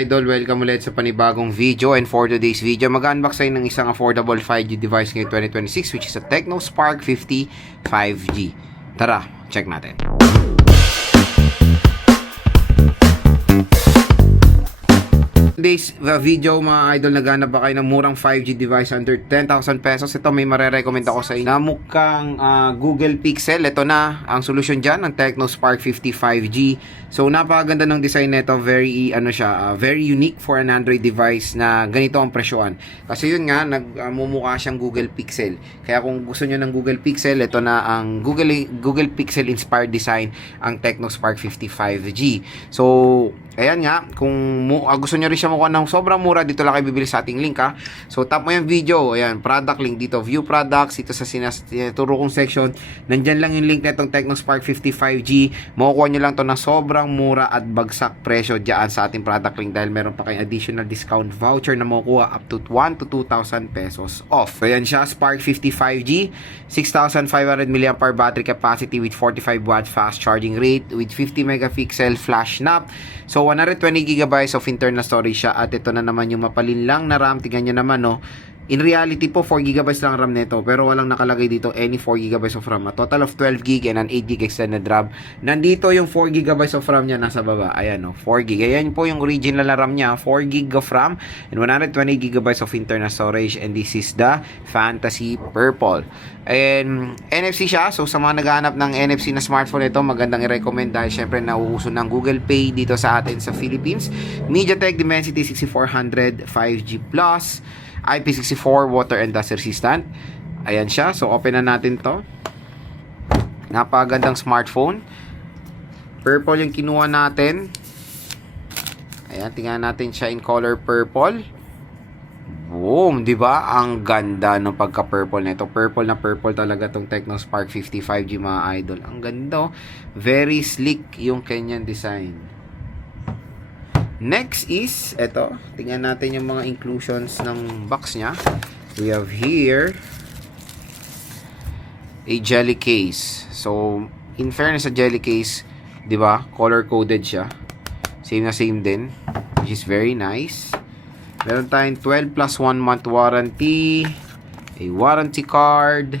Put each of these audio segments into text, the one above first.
idol, welcome ulit sa panibagong video. And for today's video, mag-unbox tayo ng isang affordable 5G device ngayong 2026, which is a Tecno Spark 50 5G. Tara, check natin. Today's video, mga idol, naghanap ba kayo ng murang 5G device under 10,000 pesos? Ito, may marerecommend ako sa inyo na mukhang Google Pixel. Ito na ang solusyon dyan, ng Tecno Spark 50 5G. So napakaganda ng design nito, very very unique for an Android device na ganito ang presyoan. Kasi yun nga, nagmumukha siyang Google Pixel. Kaya kung gusto niyo ng Google Pixel, ito na ang Google Pixel inspired design, ang Tecno Spark 50 5G. So ayan nga, kung gusto niyo rin siya makuha ng sobrang mura, dito lang kayo bibili sa ating link ha. So tap mo yung video, ayan, product link dito, view products, dito sa sinaturo kong section, nandyan lang yung link na itong Tecno Spark 50 5G. Makukuha nyo lang to ng sobrang mura at bagsak presyo dyan sa ating product link dahil meron pa kayong additional discount voucher na makukuha up to 1 to 2,000 pesos off. So ayan siya, Spark 50 5G, 6,500 mAh battery capacity with 45 watt fast charging rate with 50 megapixel flash snap. So 120GB of internal storage siya, at ito na naman yung mapalinlang na RAM. Tingnan nyo naman, no. In reality po, 4GB lang RAM nito, pero walang nakalagay dito any 4GB of RAM. A total of 12GB and an 8GB extended RAM. Nandito yung 4GB of RAM niya nasa baba. Ayan, no, 4GB. Ayan po yung original na RAM niya, 4GB of RAM and 120GB of internal storage. And this is the Fantasy Purple. And NFC siya, so sa mga naghahanap ng NFC na smartphone, ito magandang i-recommend dahil syempre nauuso ng Google Pay dito sa atin sa Philippines. MediaTek Dimensity 6400 5G Plus, IP64 water and dust resistant. Ayan siya. So open na natin to. Napakagandang smartphone. Purple yung kinuha natin. Ayan, tingnan natin siya in color purple. Boom, 'di ba? Ang ganda ng pagka-purple nito. Purple na purple talaga tong Tecno Spark 50 5G, mga idol. Ang ganda. Very sleek yung kanyang design. Next is, eto, tingnan natin yung mga inclusions ng box niya. We have here a jelly case. So, in fairness sa jelly case, 'di ba? Color coded siya. Same na same din, which is very nice. Meron tayong 12 plus 1 month warranty, a warranty card.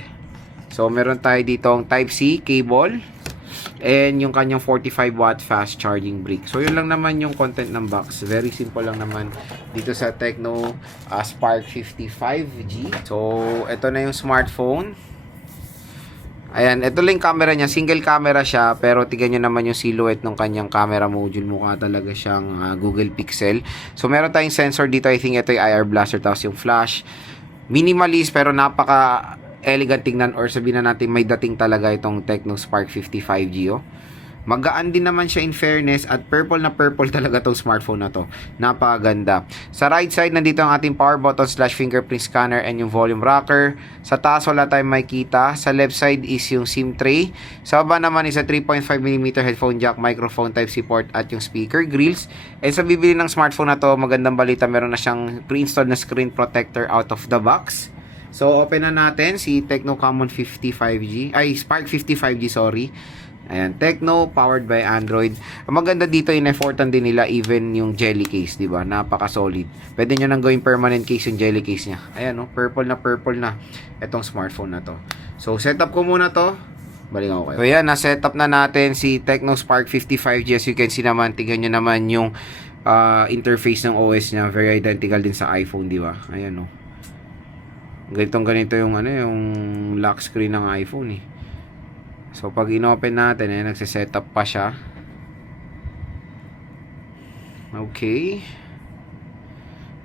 So, meron tayo ditong Type-C cable, and yung kanyang 45 watt fast charging brick. So yun lang naman yung content ng box. Very simple lang naman dito sa Tecno Spark 50 5G. So ito na yung smartphone. Ayan, ito lang yung camera niya. Single camera siya, pero tignan nyo naman yung silhouette ng kanyang camera module. Mukha talaga siyang Google Pixel. So meron tayong sensor dito. I think ito yung IR blaster, tapos yung flash. Minimalist pero napaka elegant tingnan, or sabihin na natin may dating talaga itong Tecno Spark 50 5G. Oh. Magaan din naman siya in fairness, at purple na purple talaga itong smartphone na to. Napakaganda. Sa right side, nandito ang ating power button / fingerprint scanner and yung volume rocker. Sa taas, wala tayong makikita. Sa left side is yung SIM tray. Sa baba naman is a 3.5mm headphone jack, microphone, Type-C port, at yung speaker grills. And sa bibili ng smartphone na to, magandang balita, meron na siyang pre-installed na screen protector out of the box. So, open na natin si Tecno Common 50 5G. Ay, Spark 50 5G, sorry. Ayan, Tecno, powered by Android. Ang maganda dito, in-effortan din nila even yung jelly case, di ba? Napaka-solid. Pwede nyo nang gawing permanent case yung jelly case niya. Ayan, no? Purple na itong smartphone na to. So, setup ko muna to. Balik ako kayo. So, ayan, na-setup na natin si Tecno Spark 50 5G. As you can see naman, tingnan nyo naman yung interface ng OS niya. Very identical din sa iPhone, di ba? Ayan, no? Ganito yung yung lock screen ng iPhone eh. So pag inopen natin, nagse-setup pa siya. Okay.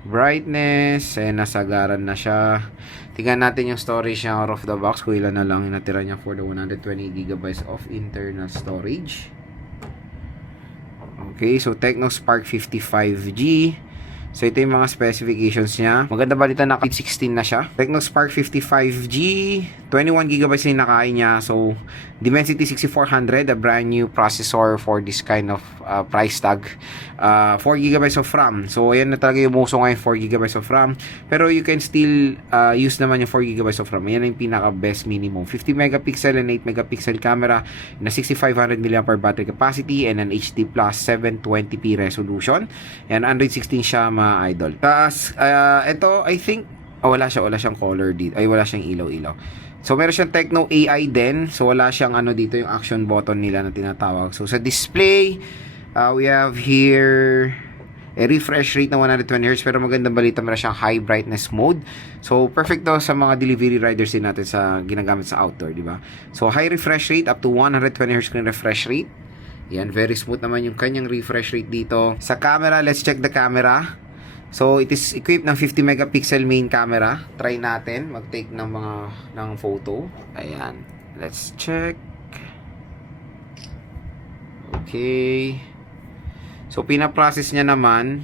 Brightness, nasagaran na siya. Tingnan natin yung storage niya out of the box, kung ilan na lang yung natira niya for the 120GB of internal storage. Okay, so Tecno Spark 50 5G. So ito yung mga specifications niya. Maganda balita na 16 na siya. Tecno Spark 50 5G, 21GB na nakain niya. So Dimensity 6400, a brand new processor for this kind of price tag. 4GB of RAM. So, ayan na talaga yung uso ngayon, 4GB of RAM. Pero you can still use naman yung 4GB of RAM. Ayan yung pinaka best minimum. 50 megapixel and 8 megapixel camera na 6500 mAh battery capacity and an HD plus 720p resolution. Ayan, Android 16 siya mga idol. Tapos, ito, I think, wala siyang color dito. Ay, wala siyang ilaw-ilaw. So, meron siyang Tecno AI din. So, wala siyang dito yung action button nila na tinatawag. So, sa display, we have here a refresh rate na 120Hz, pero magandang balita, meron siyang high brightness mode. So, perfect to sa mga delivery riders din natin sa ginagamit sa outdoor, di ba? So, high refresh rate up to 120Hz screen refresh rate. Yan, very smooth naman yung kanyang refresh rate dito. Sa camera, let's check the camera. So, it is equipped ng 50 megapixel main camera. Try natin mag-take ng photo. Ayan, let's check. Okay. So, pina-process niya naman.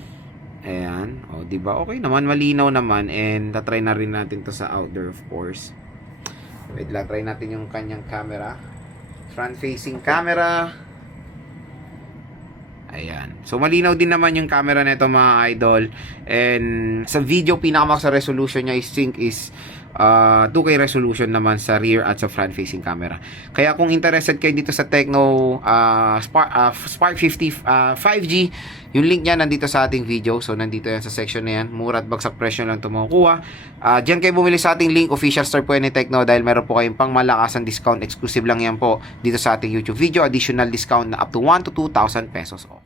Ayan. O, diba? Okay naman. Malinaw naman. And, tatry na rin natin to sa outdoor, of course. Wait lang. Try natin yung kanyang camera. Front-facing camera. Ayan. So, malinaw din naman yung camera nito mga idol. And, sa video, pinakamax sa resolution niya is 2K resolution naman sa rear at sa front-facing camera. Kaya kung interested kayo dito sa Tecno Spark 50 5G, yung link niya nandito sa ating video. So, nandito yan sa section na yan. Mura at bagsak presyo lang ito makukuha. Diyan kayo bumili sa ating link, official store po yan ni Tecno, dahil meron po kayong pang malakasan discount. Exclusive lang yan po dito sa ating YouTube video. Additional discount na up to 1 to 2,000 pesos off.